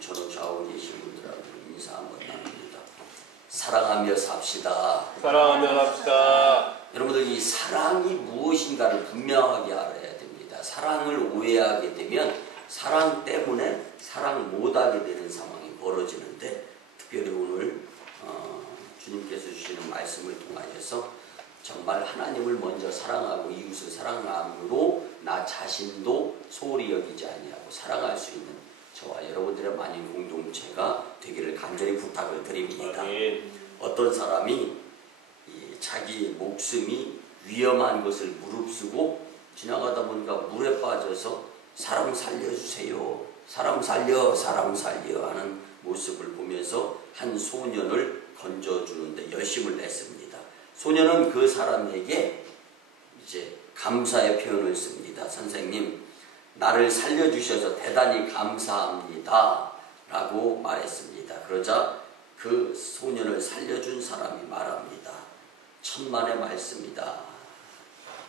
저는 좌우에 계신 분들하고 인사 한번 나눕니다. 사랑하며 삽시다. 사랑하며 삽시다. 여러분들 이 사랑이 무엇인가를 분명하게 알아야 됩니다. 사랑을 오해하게 되면 사랑 때문에 사랑 못하게 되는 상황이 벌어지는데, 특별히 오늘 주님께서 주시는 말씀을 통하여서 정말 하나님을 먼저 사랑하고 이웃을 사랑함으로 나 자신도 소홀히 여기지 아니하고 사랑할 수 있는 저와 여러분들의 만인 공동체가 되기를 간절히 부탁을 드립니다. 아멘. 어떤 사람이 자기 목숨이 위험한 것을 무릅쓰고 지나가다 보니까 물에 빠져서 사람 살려주세요, 사람 살려 하는 모습을 보면서 한 소년을 건져주는데 열심을 냈습니다. 소년은 그 사람에게 이제 감사의 표현을 씁니다. 선생님, 나를 살려주셔서 대단히 감사합니다 라고 말했습니다. 그러자 그 소년을 살려준 사람이 말합니다. 천만의 말씀이다.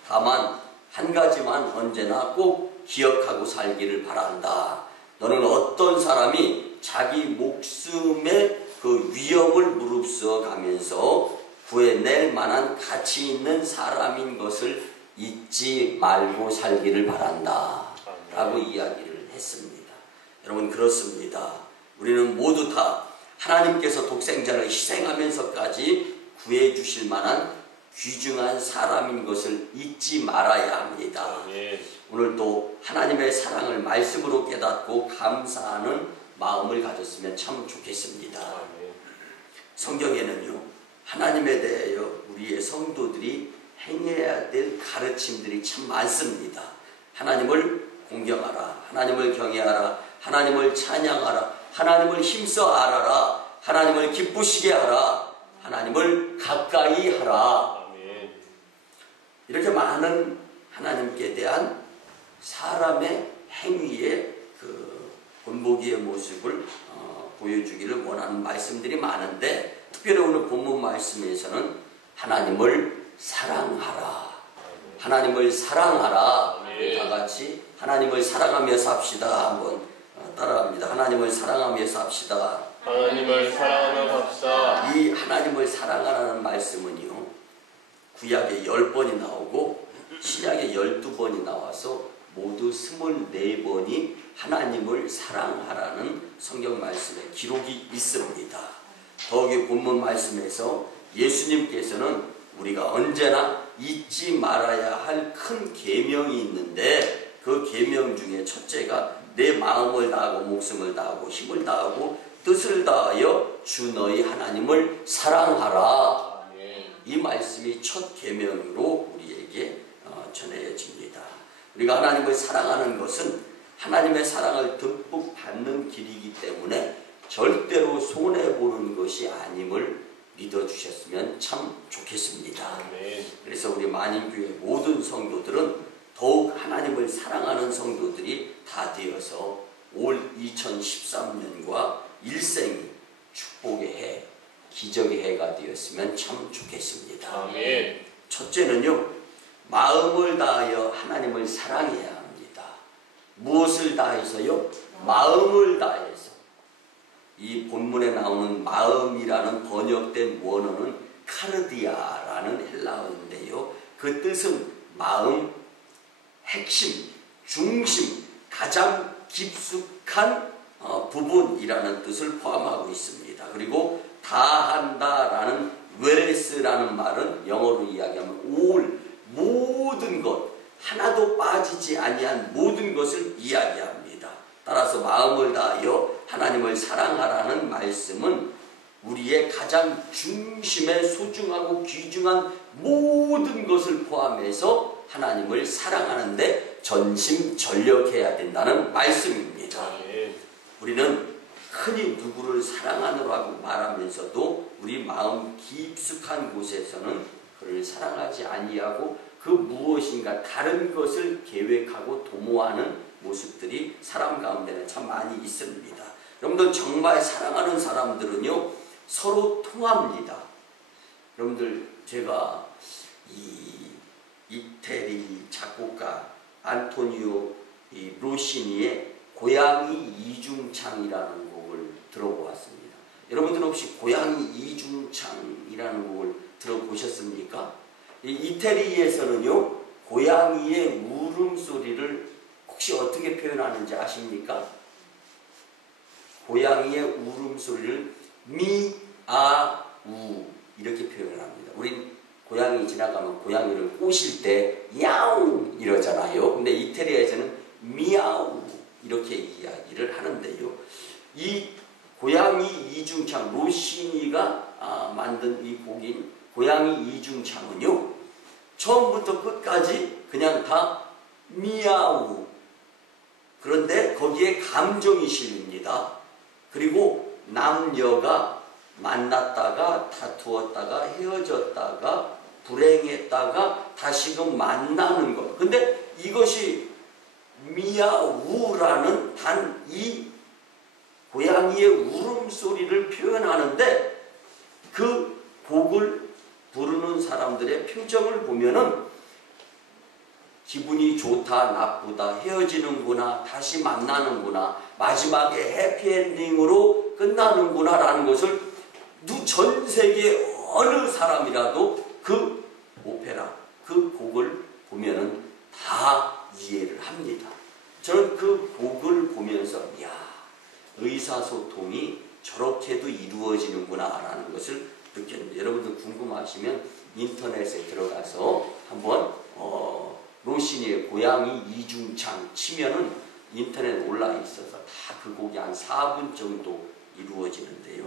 다만 한 가지만 언제나 꼭 기억하고 살기를 바란다. 너는 어떤 사람이 자기 목숨의 그 위험을 무릅쓰어 가면서 구해낼 만한 가치 있는 사람인 것을 잊지 말고 살기를 바란다 라고 이야기를 했습니다. 여러분, 그렇습니다. 우리는 모두 다 하나님께서 독생자를 희생하면서까지 구해주실 만한 귀중한 사람인 것을 잊지 말아야 합니다. 오늘 또 하나님의 사랑을 말씀으로 깨닫고 감사하는 마음을 가졌으면 참 좋겠습니다. 성경에는요, 하나님에 대하여 우리의 성도들이 행해야 될 가르침들이 참 많습니다. 하나님을 공경하라, 하나님을 경외하라, 하나님을 찬양하라, 하나님을 힘써 알아라, 하나님을 기쁘시게 하라, 하나님을 가까이 하라. 이렇게 많은 하나님께 대한 사람의 행위의 그 본보기의 모습을 보여주기를 원하는 말씀들이 많은데, 특별히 오늘 본문 말씀에서는 하나님을 사랑하라, 하나님을 사랑하라. 다 같이 하나님을 사랑하며 삽시다. 한번 따라합니다. 하나님을 사랑하며 삽시다. 하나님을 사랑하며 삽시다. 이 하나님을 사랑하라는 말씀은요, 구약에 10번이 나오고 신약에 12번이 나와서 모두 24번이 하나님을 사랑하라는 성경 말씀에 기록이 있습니다. 더욱이 본문 말씀에서 예수님께서는 우리가 언제나 잊지 말아야 할 큰 계명이 있는데, 그 계명 중에 첫째가 내 마음을 다하고 목숨을 다하고 힘을 다하고 뜻을 다하여 주 너희 하나님을 사랑하라. 이 말씀이 첫 계명으로 우리에게 전해집니다. 우리가 하나님을 사랑하는 것은 하나님의 사랑을 듬뿍 받는 길이기 때문에 절대로 손해보는 것이 아님을 믿어주셨으면 참 좋겠습니다. 그래서 우리 만인교회 모든 성도들은 더욱 하나님을 사랑하는 성도들이 다 되어서 올 2013년과 일생이 축복의 해, 기적의 해가 되었으면 참 좋겠습니다. 아멘. 첫째는요, 마음을 다하여 하나님을 사랑해야 합니다. 무엇을 다해서요? 마음을 다해서. 이 본문에 나오는 마음이라는 번역된 원어는 카르디아라는 헬라어인데요, 그 뜻은 마음, 핵심, 중심, 가장 깊숙한 부분이라는 뜻을 포함하고 있습니다. 그리고 다한다라는 웨레스라는 말은 영어로 이야기하면 all, 모든 것, 하나도 빠지지 아니한 모든 것을 이야기합니다. 따라서 마음을 다하여 하나님을 사랑하라는 말씀은 우리의 가장 중심에 소중하고 귀중한 모든 것을 포함해서 하나님을 사랑하는데 전심전력해야 된다는 말씀입니다. 우리는 흔히 누구를 사랑하노라고 말하면서도 우리 마음 깊숙한 곳에서는 그를 사랑하지 아니하고 그 무엇인가 다른 것을 계획하고 도모하는 모습들이 사람 가운데는 참 많이 있습니다. 여러분들, 정말 사랑하는 사람들은요, 서로 통합니다. 여러분들, 제가 이태리 작곡가 안토니오 로시니의 고양이 이중창이라는 곡을 들어보았습니다. 여러분들 혹시 고양이 이중창이라는 곡을 들어보셨습니까? 이태리에서는요, 고양이의 울음소리를 혹시 어떻게 표현하는지 아십니까? 고양이의 울음소리를 미아우 이렇게 표현을 합니다. 우린 고양이 지나가면 고양이를 꼬실 때 야옹 이러잖아요. 근데 이태리에서는 미아우 이렇게 이야기를 하는데요. 이 고양이 이중창, 로시니가 만든 이 곡인 고양이 이중창은요, 처음부터 끝까지 그냥 다 미아우. 그런데 거기에 감정이 실립니다. 그리고 남녀가 만났다가 다투었다가 헤어졌다가 불행했다가 다시금 만나는 것. 근데 이것이 미아우라는 단 이 고양이의 울음소리를 표현하는데 그 곡을 부르는 사람들의 표정을 보면은 기분이 좋다, 나쁘다, 헤어지는구나, 다시 만나는구나, 마지막에 해피엔딩으로 끝나는구나 라는 것을 전 세계 어느 사람이라도 그 오페라, 그 곡을 보면은 다 이해를 합니다. 저는 그 곡을 보면서 야, 의사소통이 저렇게도 이루어지는구나 라는 것을 느꼈는데, 여러분들 궁금하시면 인터넷에 들어가서 한번 로시니의 고양이 이중창 치면은 인터넷에 올라 있어서 다 그 곡이 한 4분 정도 이루어지는데요.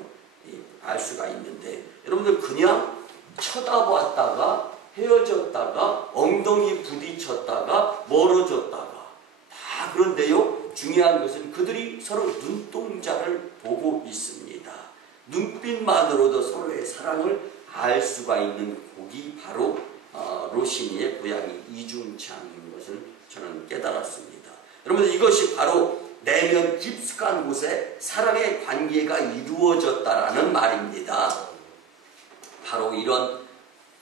알 수가 있는데, 여러분들 그냥 쳐다봤다가 헤어졌다가 엉덩이 부딪혔다가 멀어졌다가 다 그런데요, 중요한 것은 그들이 서로 눈동자를 보고 있습니다. 눈빛만으로도 서로의 사랑을 알 수가 있는 곡이 바로 로시니의 고양이 이중창인 것을 저는 깨달았습니다. 여러분들, 이것이 바로 내면 깊숙한 곳에 사랑의 관계가 이루어졌다라는 말입니다. 바로 이런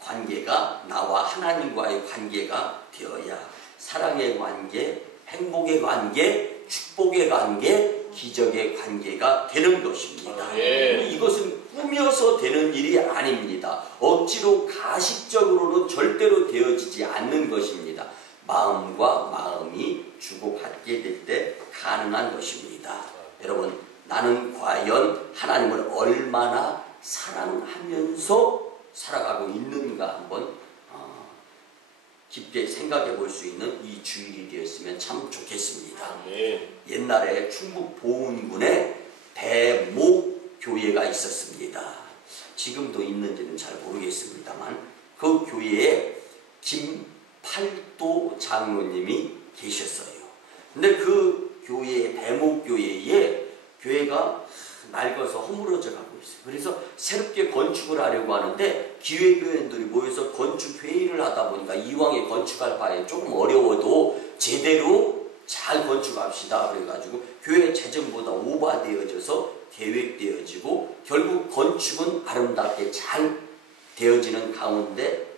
관계가 나와 하나님과의 관계가 되어야 사랑의 관계, 행복의 관계, 축복의 관계, 기적의 관계가 되는 것입니다. 이것은 꾸며서 되는 일이 아닙니다. 억지로 가식적으로는 절대로 되어지지 않는 것입니다. 마음과 마음이 주고받게 될 때 가능한 것입니다. 여러분, 나는 과연 하나님을 얼마나 사랑하면서 살아가고 있는가 한번 깊게 생각해 볼 수 있는 이 주일이 되었으면 참 좋겠습니다. 옛날에 충북 보은군에 대목교회가 있었습니다. 지금도 있는지는 잘 모르겠습니다만 그 교회에 김팔도 장로님이 계셨어요. 근데 그 교회, 대목교회에 교회가 낡아서 허물어져 가고 있어요. 그래서 새롭게 건축을 하려고 하는데 기획위원들이 모여서 건축회의를 하다 보니까 이왕에 건축할 바에 조금 어려워도 제대로 잘 건축합시다 그래가지고 교회 재정보다 오버되어져서 계획되어지고 결국 건축은 아름답게 잘 되어지는 가운데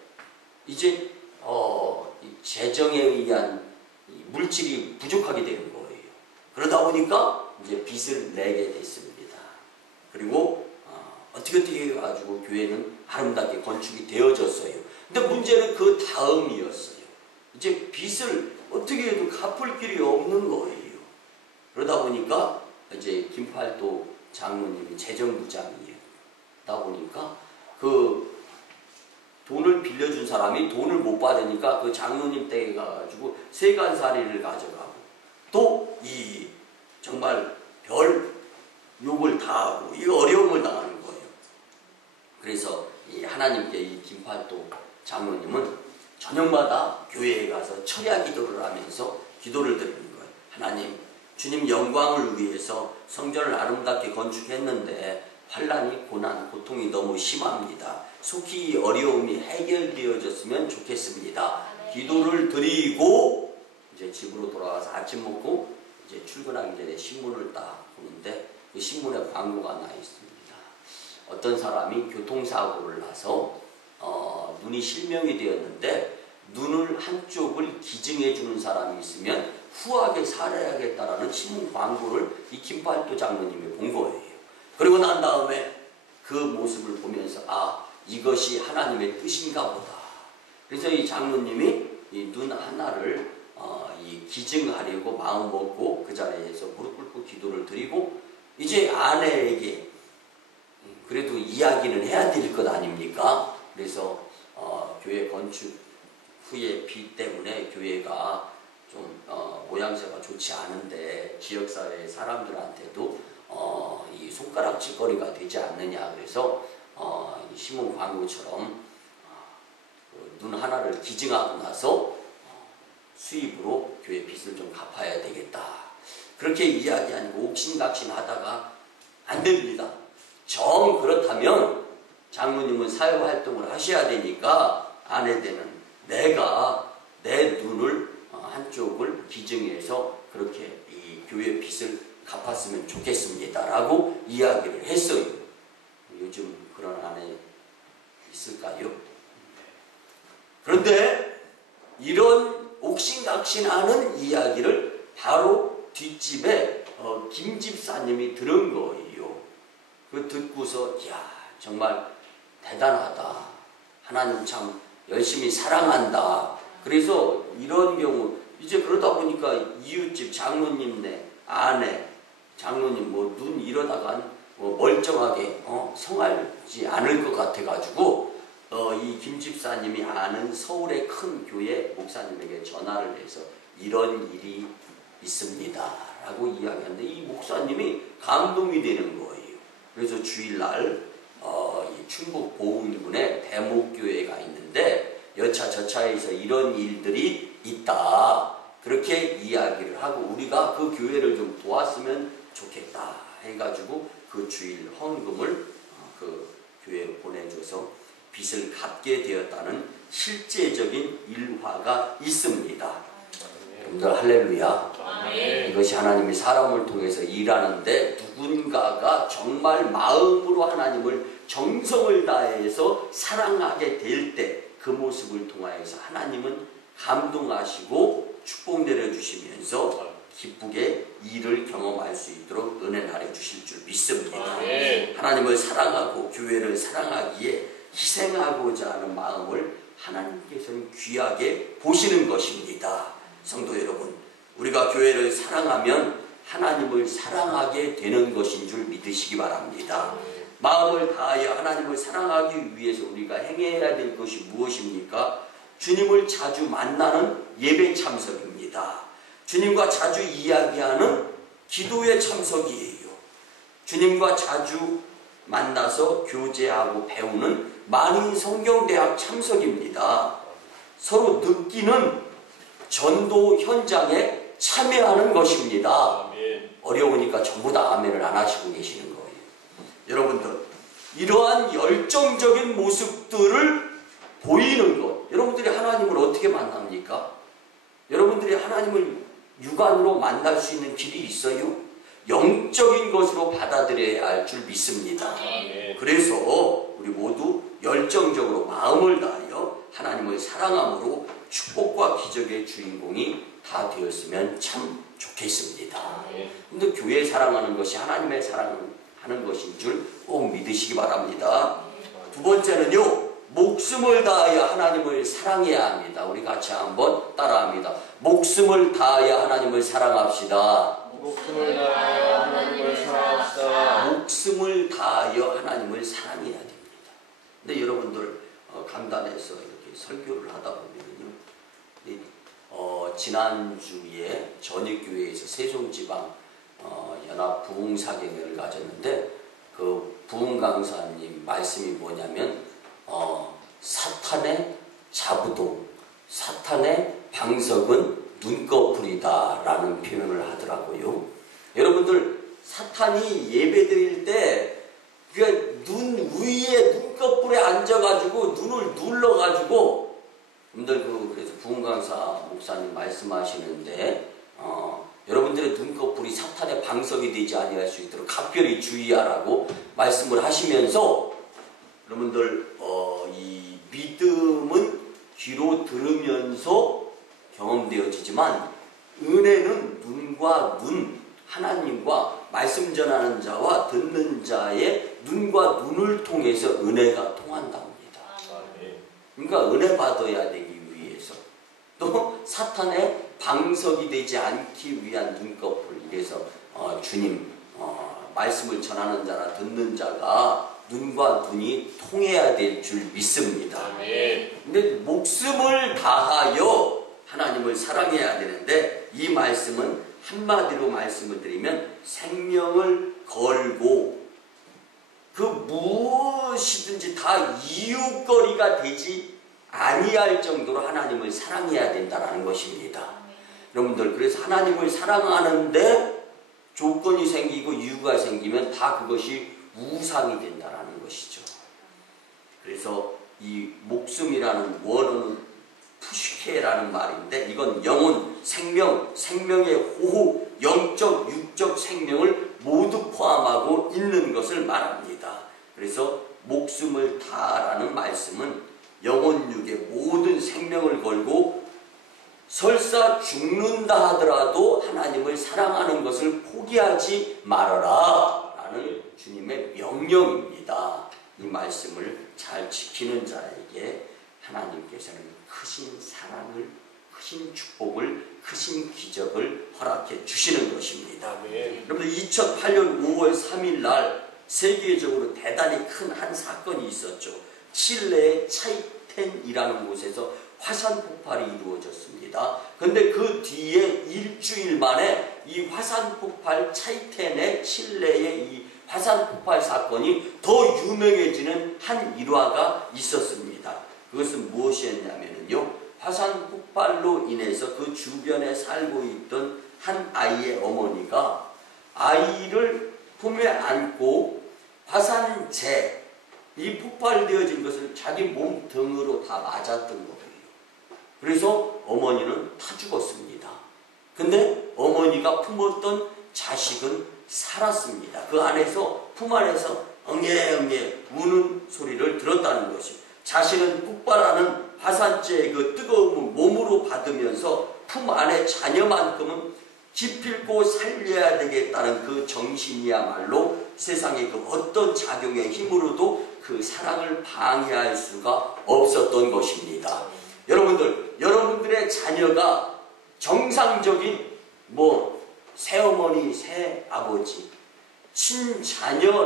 이제 재정에 의한 물질이 부족하게 되는 거예요. 그러다 보니까 이제 빚을 내게 됐습니다. 그리고 어떻게 해가지고 교회는 아름답게 건축이 되어졌어요. 근데 문제는 그 다음이었어요. 이제 빚을 어떻게 해도 갚을 길이 없는 거예요. 그러다 보니까 이제 김팔도 장로님이 재정부장이에요. 그러다 보니까 그 돈을 빌려준 사람이 돈을 못 받으니까 그 장로님 댁에 가가지고 세간살이를 가져가고 또 이 정말 별 욕을 다 하고 이 어려움을 당하는 거예요. 그래서 이 하나님께 이 김팔도 장로님은 저녁마다 교회에 가서 철야 기도를 하면서 기도를 드리는 거예요. 하나님, 주님 영광을 위해서 성전을 아름답게 건축했는데 환난이, 고난, 고통이 너무 심합니다. 속히 어려움이 해결되어졌으면 좋겠습니다. 기도를 드리고 이제 집으로 돌아가서 아침 먹고 이제 출근하기 전에 신문을 딱 보는데 그 신문에 광고가 나 있습니다. 어떤 사람이 교통사고를 나서 눈이 실명이 되었는데 눈을 한쪽을 기증해 주는 사람이 있으면 후하게 살아야겠다라는 신문 광고를 이 김팔도 장로님이 본 거예요. 그리고 난 다음에 그 모습을 보면서 이것이 하나님의 뜻인가 보다. 그래서 이 장로님이 이 눈 하나를 이 기증하려고 마음 먹고 그 자리에서 무릎 꿇고 기도를 드리고 이제 아내에게 그래도 이야기는 해야 될 것 아닙니까? 그래서 교회 건축 후에 비 때문에 교회가 좀 모양새가 좋지 않은데 지역사회 사람들한테도 이 손가락질거리가 되지 않느냐. 그래서 신문 광고처럼 눈 하나를 기증하고 나서 수입으로 교회 빚을 좀 갚아야 되겠다. 그렇게 이야기하니까 옥신각신 하다가 안 됩니다. 정 그렇다면 장로님은 사회활동을 하셔야 되니까 아내되는 내가 내 눈을 한쪽을 기증해서 그렇게 이 교회 빚을 갚았으면 좋겠습니다 라고 이야기를 했어요. 요즘 그런 아내 있을까요? 그런데 이런 옥신각신하는 이야기를 바로 뒷집에 김 집사님이 들은 거예요. 그 듣고서 정말 대단하다. 하나님 참 열심히 사랑한다. 그래서 이런 경우 이제 그러다 보니까 이웃집 장로님네 아내 장로님 눈 이러다간 멀쩡하게 성하지 않을 것 같아가지고 이 김 집사님이 아는 서울의 큰 교회 목사님에게 전화를 해서 이런 일이 있습니다 라고 이야기하는데 이 목사님이 감동이 되는 거예요. 그래서 주일날 이 충북 보은군에 대목교회가 있는데 여차저차해서 이런 일들이 있다. 그렇게 이야기를 하고 우리가 그 교회를 좀 도왔으면 좋겠다 해가지고 그 주일 헌금을 그 교회로 보내줘서 빚을 갚게 되었다는 실제적인 일화가 있습니다. 여러분들 할렐루야. 아멘. 이것이 하나님이 사람을 통해서 일하는데 누군가가 정말 마음으로 하나님을 정성을 다해서 사랑하게 될 때 그 모습을 통하여서 하나님은 감동하시고 축복 내려주시면서 기쁘게 일을 경험할 수 있도록 은혜 내려주실 줄 믿습니다. 아멘. 하나님을 사랑하고 교회를 사랑하기에 희생하고자 하는 마음을 하나님께서는 귀하게 보시는 것입니다. 성도 여러분, 우리가 교회를 사랑하면 하나님을 사랑하게 되는 것인 줄 믿으시기 바랍니다. 마음을 다하여 하나님을 사랑하기 위해서 우리가 행해야 될 것이 무엇입니까? 주님을 자주 만나는 예배 참석입니다. 주님과 자주 이야기하는 기도의 참석이에요. 주님과 자주 만나서 교제하고 배우는 만인 성경대학 참석입니다. 서로 느끼는 전도 현장에 참여하는 것입니다. 아멘. 어려우니까 전부 다 아멘을 안 하시고 계시는 거예요. 여러분들, 이러한 열정적인 모습들을 보이는 것, 여러분들이 하나님을 어떻게 만납니까? 여러분들이 하나님을 육안으로 만날 수 있는 길이 있어요? 영적인 것으로 받아들여야 할 줄 믿습니다. 아멘. 그래서 우리 모두 열정적으로 마음을 다하여 하나님을 사랑함으로 축복과 기적의 주인공이 다 되었으면 참 좋겠습니다. 근데 교회 사랑하는 것이 하나님의 사랑하는 것인 줄 꼭 믿으시기 바랍니다. 두 번째는요, 목숨을 다하여 하나님을 사랑해야 합니다. 우리 같이 한번 따라합니다. 목숨을 다하여 하나님을 사랑합시다. 목숨을 다하여 하나님을 사랑합시다. 목숨을 다하여 하나님을 사랑해야 됩니다. 근데 여러분들 강단에서 이렇게 설교를 하다 보면요, 지난주에 전역교회에서 세종지방 연합 부흥사경회를 가졌는데 그 부흥강사님 말씀이 뭐냐면 사탄의 자부동, 사탄의 방석은 눈꺼풀이다 라는 표현을 하더라고요. 여러분들, 사탄이 예배드릴 때 눈 위에 눈꺼풀에 앉아가지고 눈을 눌러가지고, 여러분들 그래서 부흥강사 목사님 말씀하시는데 여러분들의 눈꺼풀이 사탄의 방석이 되지 아니할 수 있도록 각별히 주의하라고 말씀을 하시면서, 여러분들 이 믿음은 귀로 들으면서 경험되어지지만 은혜는 눈과 눈, 하나님과 말씀 전하는 자와 듣는 자의 눈과 눈을 통해서 은혜가 통한답니다. 그러니까 은혜 받아야 되기 위해서, 또 사탄의 방석이 되지 않기 위한 눈꺼풀, 이래서 주님 말씀을 전하는 자나 듣는 자가 눈과 눈이 통해야 될 줄 믿습니다. 근데 목숨을 다하여 하나님을 사랑해야 되는데, 이 말씀은 한마디로 말씀을 드리면 생명을 걸고 그 무엇이든지 다 이웃거리가 되지 아니할 정도로 하나님을 사랑해야 된다는 것입니다. 여러분들, 그래서 하나님을 사랑하는데 조건이 생기고 이유가 생기면 다 그것이 우상이 된다는 것이죠. 그래서 이 목숨이라는 원어는 푸시케라는 말인데, 이건 영혼, 생명, 생명의 호흡, 영적, 육적 생명을 모두 포함하고 있는 것을 말합니다. 그래서 목숨을 다라는 말씀은 영혼, 육의 모든 생명을 걸고 설사 죽는다 하더라도 하나님을 사랑하는 것을 포기하지 말아라 라는 주님의 명령입니다. 이 말씀을 잘 지키는 자에게 하나님께서는 크신 사랑을, 크신 축복을, 크신 기적을 허락해 주시는 것입니다. 여러분들, 2008년 5월 3일 날 세계적으로 대단히 큰 한 사건이 있었죠. 칠레의 차이텐이라는 곳에서 화산 폭발이 이루어졌습니다. 그런데 그 뒤에 일주일 만에 이 화산 폭발, 차이텐의 칠레의 이 화산 폭발 사건이 더 유명해지는 한 일화가 있었습니다. 그것은 무엇이었냐면요, 화산 폭발로 인해서 그 주변에 살고 있던 한 아이의 어머니가 아이를 품에 안고 화산재, 이 폭발되어진 것을 자기 몸 등으로 다 맞았던 거예요. 그래서 어머니는 다 죽었습니다. 근데 어머니가 품었던 자식은 살았습니다. 그 안에서, 품 안에서 엉애엉애 우는 소리를 들었다는 것입니다. 자신은 폭발하는 화산재의 그 뜨거움을 몸으로 받으면서 품 안에 자녀만큼은 기필코 살려야 되겠다는 그 정신이야말로 세상의 그 어떤 작용의 힘으로도 그 사랑을 방해할 수가 없었던 것입니다. 여러분들, 여러분들의 자녀가 정상적인 새어머니, 새아버지, 친자녀라면은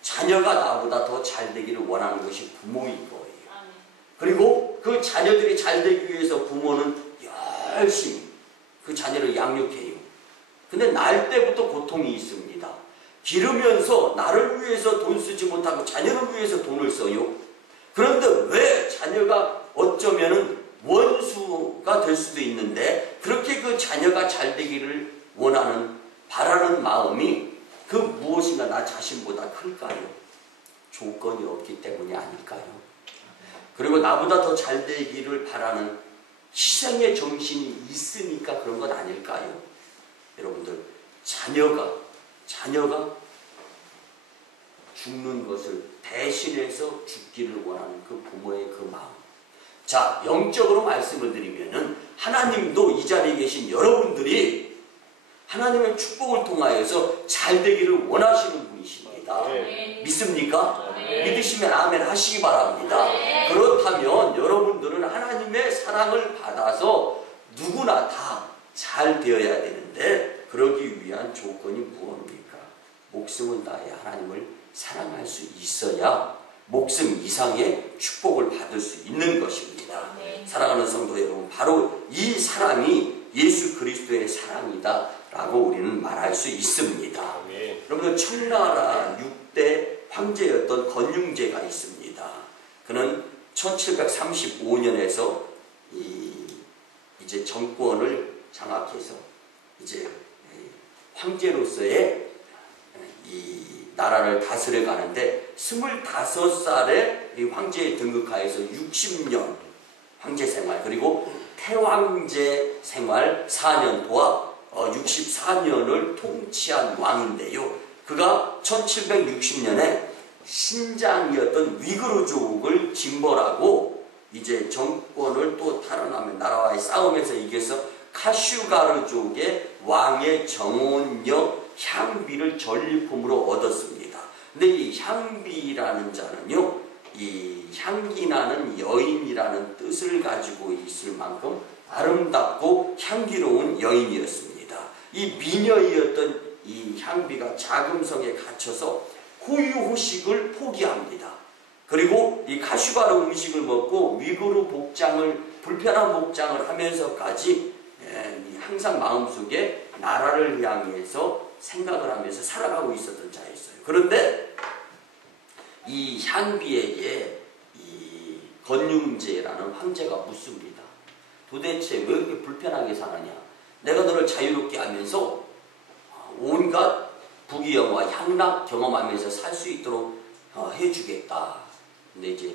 자녀가 나보다 더 잘 되기를 원하는 것이 부모인 거예요. 그리고 그 자녀들이 잘 되기 위해서 부모는 열심히 그 자녀를 양육해요. 근데 날 때부터 고통이 있습니다. 기르면서 나를 위해서 돈 쓰지 못하고 자녀를 위해서 돈을 써요. 그런데 왜 자녀가 어쩌면은 원수가 될 수도 있는데 그렇게 그 자녀가 잘 되기를 원하는, 바라는 마음이 그 무엇인가 나 자신보다 클까요? 조건이 없기 때문이 아닐까요? 그리고 나보다 더 잘 되기를 바라는 희생의 정신이 있으니까 그런 건 아닐까요? 여러분들, 자녀가 죽는 것을 대신해서 죽기를 원하는 그 부모의 그 마음. 자, 영적으로 말씀을 드리면은 하나님도 이 자리에 계신 여러분들이 하나님의 축복을 통하여서 잘 되기를 원하시는 분이십니다. 믿습니까? 믿으시면 아멘 하시기 바랍니다. 그렇다면 여러분들은 하나님의 사랑을 받아서 누구나 다 잘 되어야 되는데, 그러기 위한 조건이 무엇입니까? 목숨을 다해 하나님을 사랑할 수 있어야 목숨 이상의 축복을 받을 수 있는 것입니다. 사랑하는 성도 여러분, 바로 이 사랑이 예수 그리스도의 사랑이다 라고 우리는 말할 수 있습니다. 여러분들, 청나라 6대 황제였던 건융제가 있습니다. 그는 1735년에서 이제 정권을 장악해서 이제 황제로서의 이 나라를 다스려 가는데, 25살에 이 황제에 등극하여서 60년 황제 생활, 그리고 태왕제 생활 4년 도합 64년을 통치한 왕인데요. 그가 1760년에 신장이었던 위그르족을 징벌하고 이제 정권을 또 탈환하며 나라와의 싸움에서 이겨서 카슈가르족의 왕의 정원녀 향비를 전리품으로 얻었습니다. 근데 이 향비라는 자는요, 이 향기 나는 여인이라는 뜻을 가지고 있을 만큼 아름답고 향기로운 여인이었습니다. 이 미녀이었던 이 향비가 자금성에 갇혀서 호유호식을 포기합니다. 그리고 이 카슈가르 음식을 먹고 위구르 불편한 복장을 하면서까지 항상 마음속에 나라를 향해서 생각을 하면서 살아가고 있었던 자였어요. 그런데 이 향비에게 이 건융제라는 황제가 묻습니다. 도대체 왜 그렇게 불편하게 사느냐? 내가 너를 자유롭게 하면서 온갖 부귀영화 향락 경험하면서 살 수 있도록 해주겠다. 근데 이제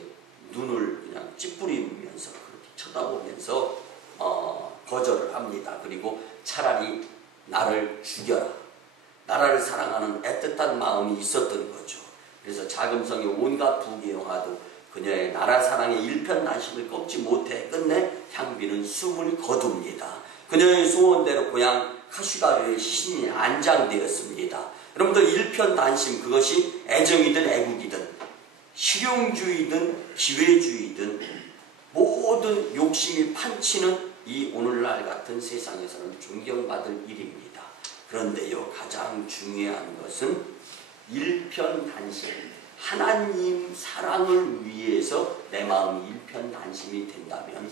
눈을 그냥 찌푸리면서 그렇게 쳐다보면서 거절을 합니다. 그리고 차라리 나를 죽여라. 나라를 사랑하는 애틋한 마음이 있었던 거죠. 그래서 자금성의 온갖 부귀영화도 그녀의 나라 사랑의 일편단심을 꺾지 못해 끝내 향비는 숨을 거둡니다. 그녀의 소원대로 고향 카슈가르의 시신이 안장되었습니다. 여러분들 일편단심, 그것이 애정이든 애국이든 실용주의든 기회주의든 모든 욕심이 판치는 이 오늘날 같은 세상에서는 존경받을 일입니다. 그런데요, 가장 중요한 것은 일편단심, 하나님 사랑을 위해서 내 마음이 일편단심이 된다면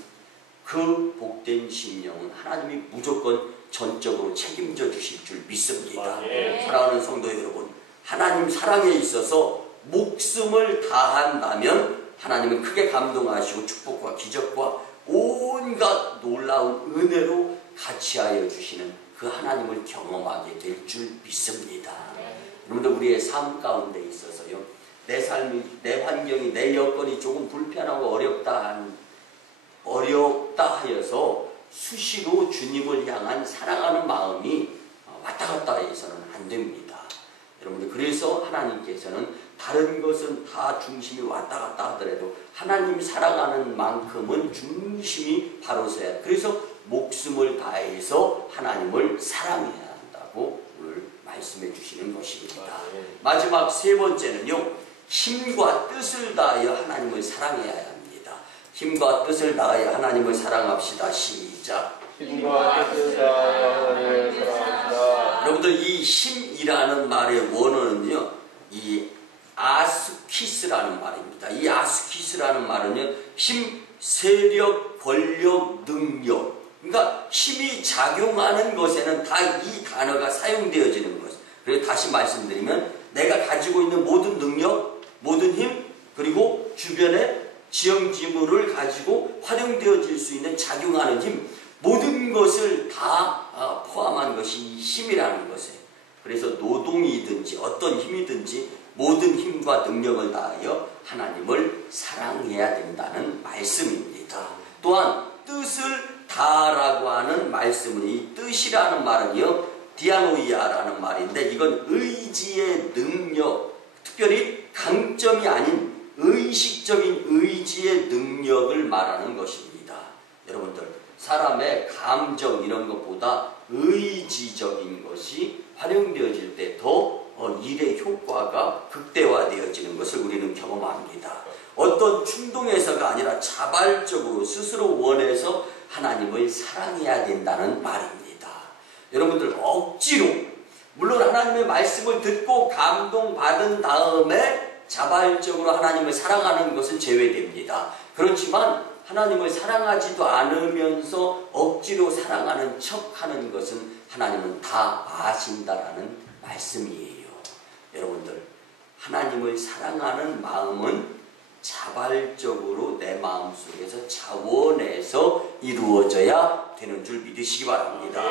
그 복된 심령은 하나님이 무조건 전적으로 책임져 주실 줄 믿습니다. 사랑하는 성도 여러분, 하나님 사랑에 있어서 목숨을 다한다면 하나님은 크게 감동하시고 축복과 기적과 온갖 놀라운 은혜로 같이하여 주시는 그 하나님을 경험하게 될 줄 믿습니다. 여러분들, 우리의 삶 가운데 있어서요, 내 삶이, 내 환경이, 내 여건이 조금 불편하고 어렵다 하여서 수시로 주님을 향한 사랑하는 마음이 왔다 갔다 해서는 안 됩니다. 여러분들, 그래서 하나님께서는 다른 것은 다 중심이 왔다 갔다 하더라도 하나님 사랑하는 만큼은 중심이 바로 서야, 그래서 목숨을 다해서 하나님을 사랑해야 한다고 오늘 말씀해 주시는 것입니다. 마지막 세 번째는요, 힘과 뜻을 다하여 하나님을 사랑해야 합니다. 힘과 뜻을 다하여 하나님을 사랑합시다. 시작. 힘과 뜻을 다하여 하나님을 사랑합시다. 여러분들, 이 힘이라는 말의 원어는요, 이 아스키스라는 말입니다. 이 아스키스라는 말은요, 힘, 세력, 권력, 능력. 그러니까 힘이 작용하는 것에는 다 이 단어가 사용되어지는 것. 그래서 다시 말씀드리면, 내가 가지고 있는 모든 능력, 모든 힘, 그리고 주변에 지형지물을 가지고 활용되어질 수 있는 작용하는 힘, 모든 것을 다 포함한 것이 이 힘이라는 것이에요. 그래서 노동이든지 어떤 힘이든지 모든 힘과 능력을 다하여 하나님을 사랑해야 된다는 말씀입니다. 또한 뜻을 다라고 하는 말씀은, 이 뜻이라는 말은요, 디아노이아라는 말인데, 이건 의지의 능력, 특별히 강점이 아닌 의식적인 의지의 능력을 말하는 것입니다. 여러분들, 사람의 감정 이런 것보다 의지적인 것이 활용되어질 때 더 일의 효과가 극대화되어지는 것을 우리는 경험합니다. 어떤 충동에서가 아니라 자발적으로 스스로 원해서 하나님을 사랑해야 된다는 말입니다. 여러분들, 억지로, 물론 하나님의 말씀을 듣고 감동받은 다음에 자발적으로 하나님을 사랑하는 것은 제외됩니다. 그렇지만 하나님을 사랑하지도 않으면서 억지로 사랑하는 척하는 것은 하나님은 다 아신다라는 말씀이에요. 여러분들, 하나님을 사랑하는 마음은 자발적으로 내 마음속에서 자원해서 이루어져야 되는 줄 믿으시기 바랍니다.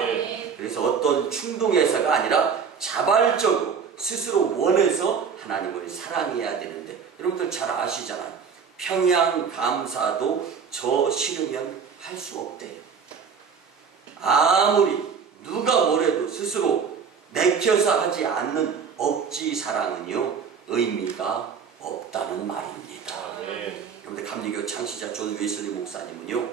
그래서 어떤 충동에서가 아니라 자발적으로 스스로 원해서 하나님을 사랑해야 되는데, 여러분들 잘 아시잖아요. 평양 감사도 저 싫으면 할 수 없대요. 아무리 누가 뭐래도 스스로 내켜서 하지 않는 억지 사랑은요, 의미가 없다는 말입니다. 여러분들, 감리교 창시자 존 웨슬리 목사님은요,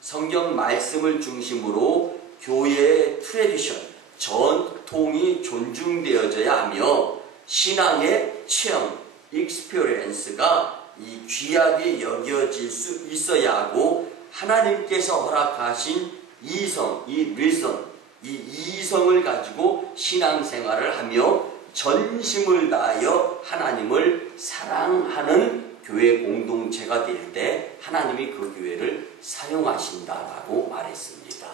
성경 말씀을 중심으로 교회의 트레디션, 전통이 존중되어져야 하며 신앙의 체험, 익스피리언스가 이 귀하게 여겨질 수 있어야 하고 하나님께서 허락하신 이성, 이 리선, 이 이성을 가지고 신앙생활을 하며 전심을 다하여 하나님을 사랑하는 교회 공동체가 될 때 하나님이 그 교회를 사용하신다라고 말했습니다.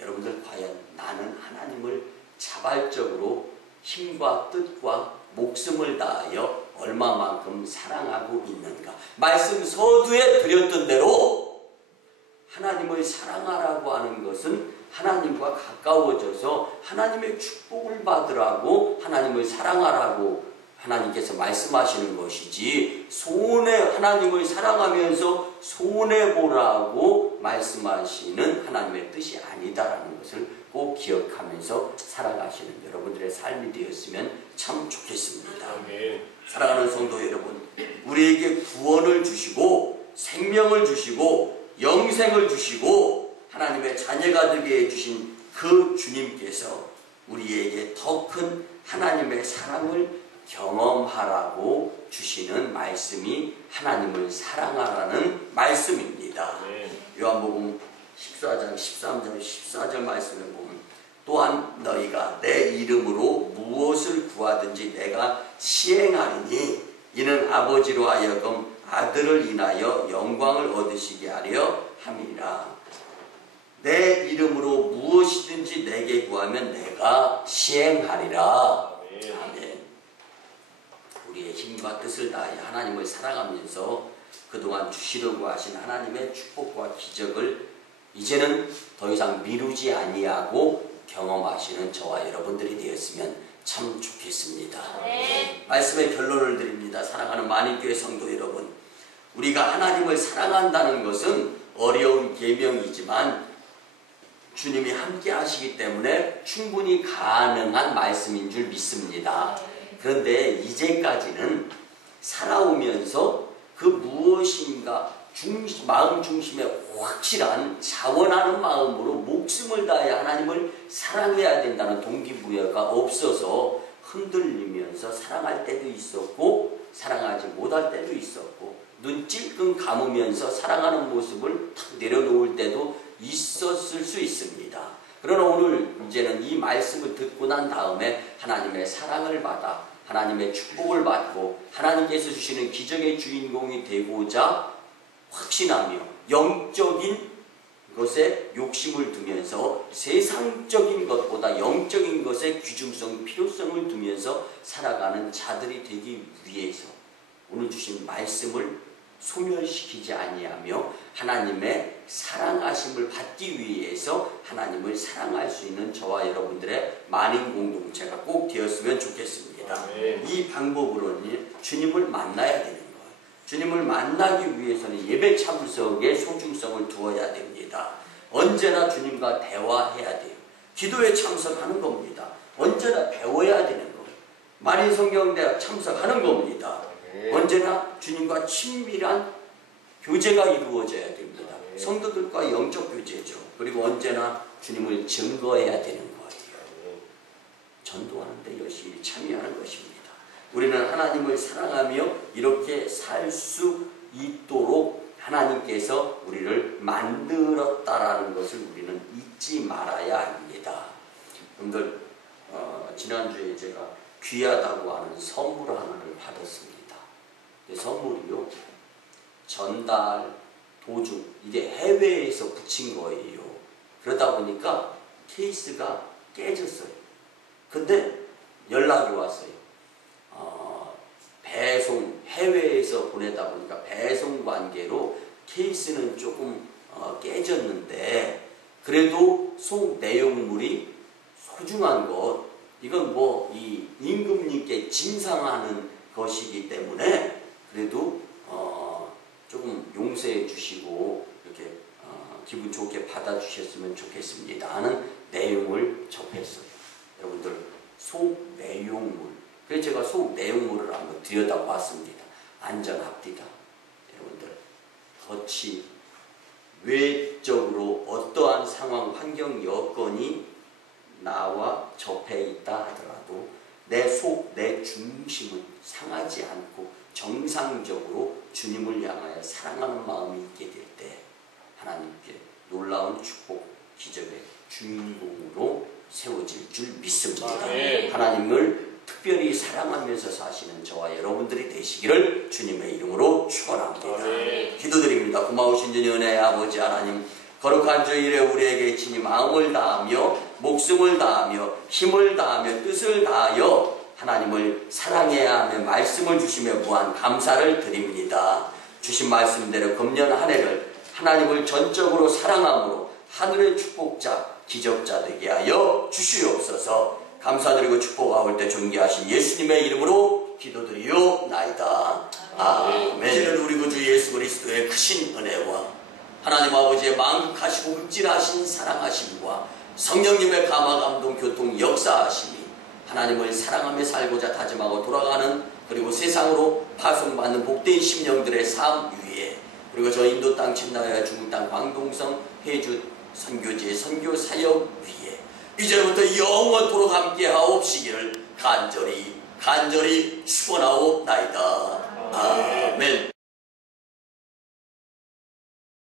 여러분들 과연 나는 하나님을 자발적으로 힘과 뜻과 목숨을 다하여 얼마만큼 사랑하고 있는가? 말씀 서두에 드렸던 대로 하나님을 사랑하라고 하는 것은 하나님과 가까워져서 하나님의 축복을 받으라고 하나님을 사랑하라고 하나님께서 말씀하시는 것이지 하나님을 사랑하면서 손해보라고 말씀하시는 하나님의 뜻이 아니다라는 것을 꼭 기억하면서 살아가시는 여러분들의 삶이 되었으면 참 좋겠습니다. 아멘. 사랑하는 성도 여러분, 우리에게 구원을 주시고 생명을 주시고 영생을 주시고 하나님의 자녀가 되게 해주신 그 주님께서 우리에게 더 큰 하나님의 사랑을 경험하라고 주시는 말씀이 하나님을 사랑하라는 말씀입니다. 요한복음 14장 13절 14절 말씀에 보면 또한 너희가 내 이름으로 무엇을 구하든지 내가 시행하리니 이는 아버지로 하여금 아들을 인하여 영광을 얻으시게 하려 함이라. 내 이름으로 무엇이든지 내게 구하면 내가 시행하리라. 아멘. 우리의 힘과 뜻을 다해 하나님을 사랑하면서 그동안 주시려고 하신 하나님의 축복과 기적을 이제는 더 이상 미루지 아니하고 경험하시는 저와 여러분들이 되었으면 참 좋겠습니다. 말씀의 결론을 드립니다. 사랑하는 만인교회 성도 여러분, 우리가 하나님을 사랑한다는 것은 어려운 계명이지만 주님이 함께 하시기 때문에 충분히 가능한 말씀인 줄 믿습니다. 그런데 이제까지는 살아오면서 그 무엇인가 마음 중심에 확실한 자원하는 마음으로 목숨을 다해 하나님을 사랑해야 된다는 동기부여가 없어서 흔들리면서 사랑할 때도 있었고 사랑하지 못할 때도 있었고 눈 찔끔 감으면서 사랑하는 모습을 탁 내려놓을 때도 있었을 수 있습니다. 그러나 오늘 이제는 이 말씀을 듣고 난 다음에 하나님의 사랑을 받아 하나님의 축복을 받고 하나님께서 주시는 기적의 주인공이 되고자 확신하며 영적인 것에 욕심을 두면서 세상적인 것보다 영적인 것에 귀중성, 필요성을 두면서 살아가는 자들이 되기 위해서 오늘 주신 말씀을 소멸시키지 아니하며 하나님의 사랑하심을 받기 위해서 하나님을 사랑할 수 있는 저와 여러분들의 만인 공동체가 꼭 되었으면 좋겠습니다. 아멘. 이 방법으로는 주님을 만나야 되는 거예요. 주님을 만나기 위해서는 예배 참석의 소중성을 두어야 됩니다. 언제나 주님과 대화해야 돼요. 기도에 참석하는 겁니다. 언제나 배워야 되는 거예요. 만인성경대학 참석하는 겁니다. 언제나 주님과 친밀한 교제가 이루어져야 됩니다. 성도들과 영적 교제죠. 그리고 언제나 주님을 증거해야 되는 거예요. 전도하는 데 열심히 참여하는 것입니다. 우리는 하나님을 사랑하며 이렇게 살 수 있도록 하나님께서 우리를 만들었다라는 것을 우리는 잊지 말아야 합니다. 여러분들 지난주에 제가 귀하다고 하는 선물 하나를 받았습니다. 이 선물이요, 전달 도중 이게 해외에서 붙인 거예요. 그러다 보니까 케이스가 깨졌어요. 근데 연락이 왔어요. 배송, 해외에서 보내다 보니까 배송 관계로 케이스는 조금 깨졌는데 그래도 속 내용물이 소중한 것, 이건 뭐 이 임금님께 진상하는 것이기 때문에 그래도 조금 용서해 주시고 이렇게 기분 좋게 받아주셨으면 좋겠습니다 하는 내용을 접했어요. 여러분들 속 내용물, 그래서 제가 속 내용물을 한번 들여다봤습니다. 안전합디다. 여러분들 겉이 외적으로 어떠한 상황, 환경, 여건이 나와 접해 있다 하더라도 내 속, 내 중심은 상하지 않고 정상적으로 주님을 향하여 사랑하는 마음이 있게 될 때 하나님께 놀라운 축복, 기적의 주인공으로 세워질 줄 믿습니다. 하나님을 특별히 사랑하면서 사시는 저와 여러분들이 되시기를 주님의 이름으로 축원합니다. 기도드립니다. 고마우신 주님 은혜의 아버지 하나님, 거룩한 주일에 우리에게 친히 마음을 다하며 목숨을 다하며 힘을 다하며 뜻을 다하여 하나님을 사랑해야 하며 말씀을 주시며 무한 감사를 드립니다. 주신 말씀대로 금년 한 해를 하나님을 전적으로 사랑함으로 하늘의 축복자, 기적자 되게 하여 주시옵소서. 감사드리고 축복하올 때 존귀하신 예수님의 이름으로 기도드리옵나이다. 아멘. 이제는 우리 구주 예수 그리스도의 크신 은혜와 하나님 아버지의 만극하시고 극진하신 사랑하심과 성령님의 감화 감동 교통 역사하심이 하나님을 사랑하며 살고자 다짐하고 돌아가는, 그리고 세상으로 파송받는 복된 심령들의 삶 위에, 그리고 저 인도 땅, 친나야 중국 땅, 광동성 해주 선교지의 선교 사역 위에 이제부터 영원토록 함께 하옵시기를 간절히 축원하옵나이다. 아멘.